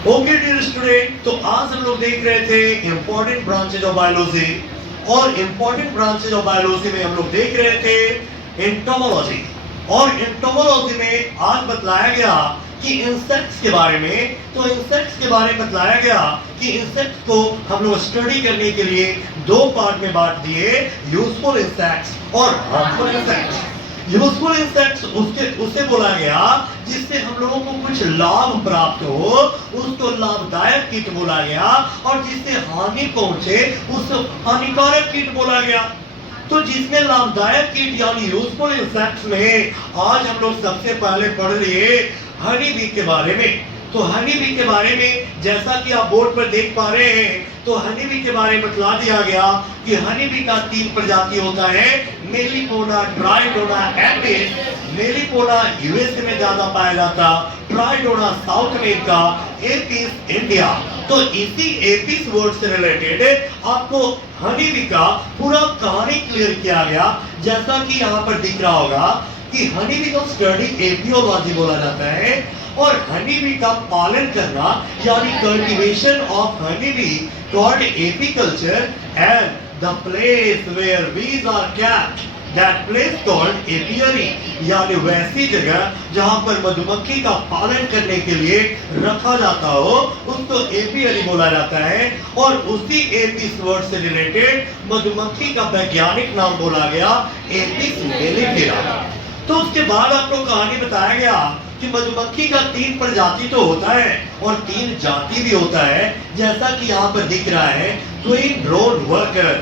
Okay dear student, तो आज हम लोग देख रहे थे इंपॉर्टेंट ब्रांचेज ऑफ बायोलॉजी। और इंपॉर्टेंट ब्रांचेज ऑफ बायोलॉजी में हम लोग देख रहे थे एंटोमोलॉजी। और एंटोमोलॉजी में आज बतलाया गया कि इंसेक्ट्स के बारे में। तो इंसेक्ट्स के बारे में बतलाया गया कि इंसेक्ट्स को हम लोग स्टडी करने के लिए दो पार्ट में बांट दिए, यूजफुल इंसेक्ट्स और हार्मफुल इंसेक्ट्स। यूजफुल इंसेक्ट्स उसे बोला गया जिससे हम लोगों को कुछ लाभ प्राप्त हो, उसको लाभदायक कीट बोला गया। और जिससे हानि पहुंचे उसको हानिकारक कीट बोला गया। तो जिसमें लाभदायक कीट यानी यूजफुल इंसेक्ट्स में आज हम लोग सबसे पहले पढ़ लिए हनी बी के बारे में। तो हनी बी के बारे में जैसा कि आप बोर्ड पर देख पा रहे हैं, तो हनी बी के बारे में बतला दिया गया कि हनी बी का 3 प्रजाति होता है, मेलिपोना, ट्राइडोना, एपिस। मेलिपोना यूएसए में ज्यादा पाया जाता, ट्राइडोना साउथ अमेरिका, एपिस इंडिया। तो इसी एपिस वर्ड से रिलेटेड आपको हनी बी का पूरा कहानी क्लियर किया गया। जैसा कि यहाँ पर दिख रहा होगा कि हनी बी को स्टडी एपियोलॉजी बोला जाता है। और हनी बी का पालन करना यानी cultivation of honey bee called apiculture and the place where bees are kept, that place called apiary, यानी वैसी जगह जहां पर मधुमक्खी का पालन करने के लिए रखा जाता हो उसको एपियरी बोला जाता है। और उसी एपिस वर्ड से रिलेटेड मधुमक्खी का वैज्ञानिक नाम बोला गया एपिस मेलिफेरा। तो उसके बाद आपको कहानी बताया गया कि मधुमक्खी का 3 प्रजाति तो होता है और 3 जाति भी होता है, जैसा कि यहाँ पर दिख रहा है क्वीन ड्रोन वर्कर।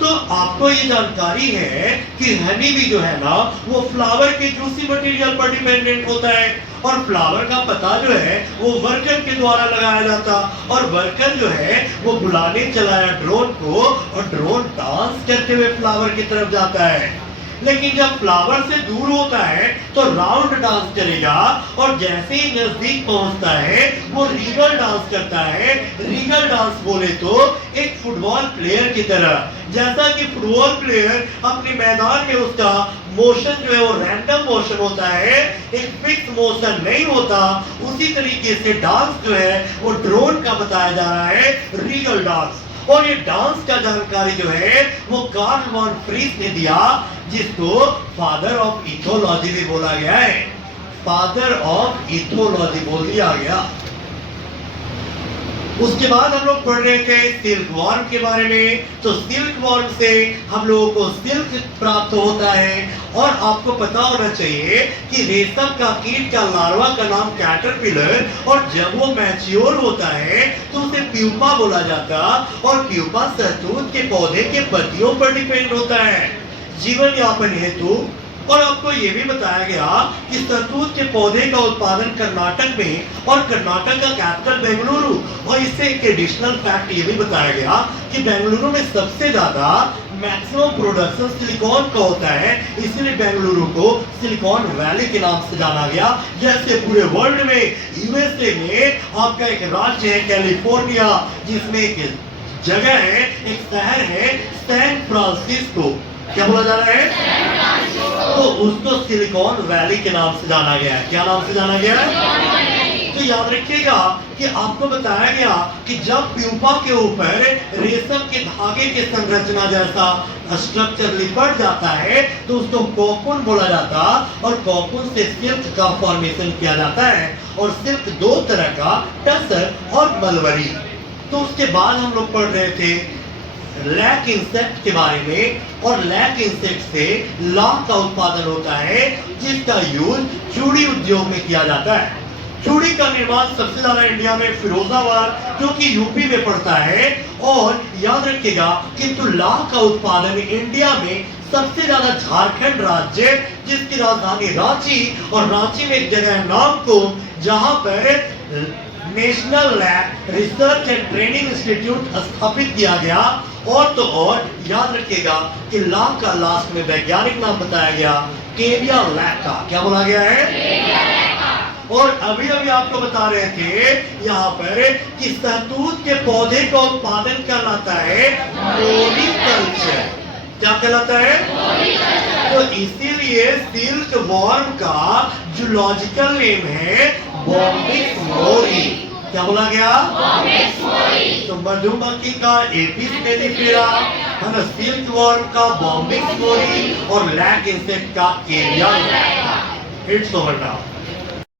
तो आपको ये जानकारी है कि हनी बी जो है ना वो फ्लावर के जूसी मटेरियल पर डिपेंडेंट होता है। और फ्लावर का पता जो है वो वर्कर के द्वारा लगाया जाता, और वर्कर जो है वो बुलाने चलाया ड्रोन को, और ड्रोन डांस करते हुए फ्लावर की तरफ जाता है। लेकिन जब फ्लावर से दूर होता है तो राउंड डांस करेगा, और जैसे ही नजदीक पहुंचता है वो रीगल डांस करता है। रीगल डांस बोले तो एक फुटबॉल प्लेयर की तरह, जैसा कि फुटबॉल प्लेयर अपने मैदान में उसका मोशन जो है वो रैंडम मोशन होता है, एक फिक्स मोशन नहीं होता, उसी तरीके से डांस जो है वो ड्रोन का बताया जा रहा है, रीगल डांस। और ये डांस का जानकारी जो है वो कार्ल वॉन फ्रीस ने दिया, जिसको फादर ऑफ इथोलॉजी भी बोला गया है। फादर ऑफ इथोलॉजी बोल दिया गया। उसके बाद हम लोग पढ़ रहे थे सिल्क वॉर्म के बारे में। तो सिल्क वॉर्म से हम लोगों को सिल्क प्राप्त होता है। और आपको पता होना चाहिए कि रेशम का कीट का लार्वा का नाम कैटरपिलर, और जब वो मैच्योर होता है तो उसे प्यूपा बोला जाता। और प्यूपा शहतूत के पौधे के पत्तियों पर डिपेंड होता है जीवन यापन हेतु। और आपको ये भी बताया गया कि शहतूत के पौधे का उत्पादन कर्नाटक में, और कर्नाटक का कैपिटल बेंगलुरु। और इससे एक एडिशनल फैक्ट ये भी बताया गया कि बेंगलुरु में सबसे ज्यादा मैक्सिमम प्रोडक्शन सिलिकॉन का होता है, इसलिए बेंगलुरु को सिलिकॉन वैली के नाम से जाना गया। जैसे पूरे वर्ल्ड में यूएसए में आपका एक राज्य है कैलिफोर्निया, जिसमें एक जगह है, एक शहर है सैन फ्रांसिस्को। क्या बोला जा रहा है? तो उसको सिलिकॉन वैली के नाम से जाना गया है। क्या नाम से जाना गया है? तो याद रखिएगा कि आपको बताया गया कि जब प्यूपा के ऊपर रेशम के धागे के संरचना जैसा स्ट्रक्चर लिपट जाता है तो उसको कोकून बोला जाता, और कोकून से सिल्क का फॉर्मेशन किया जाता है। और सिल्क 2 तरह का, टसर और मलबरी। तो उसके बाद हम लोग पढ़ रहे थे लैक इंसेक्ट के बारे में। और लैक इंसेक्ट से लाख का उत्पादन होता है, जिसका यूज चूड़ी उद्योग में किया जाता है। चूड़ी का निर्माण सबसे ज्यादा इंडिया में फिरोजाबाद, जो कि यूपी में पड़ता है। और याद रखिएगा कि लाख का उत्पादन इंडिया में सबसे ज्यादा झारखंड राज्य, जिसकी राजधानी रांची, और रांची में एक जगह है नामकुम, जहां पर national lab research and training institute स्थापित किया गया। और तो और याद रखिएगा कि लाख का लास्ट में वैज्ञानिक नाम बताया गया केविया लैका। क्या बोला गया है? और अभी अभी आपको बता रहे थे यहाँ पर कि शहतूत के पौधे का उत्पादन कहलाता है मोरिकल्चर। क्या कहलाता है? तो इसीलिए सिल्क वॉर्म का जूलॉजिकल नेम है बॉम्बिक्स मोरी। क्या बोला गया? तो मधुमक्खी का एपिस मेलिफेरा, है ना, सिल्क वर्म का बॉम्बिक्स मोरी और लैक इंसेक्ट का एरियल लैक्टा। It's over now.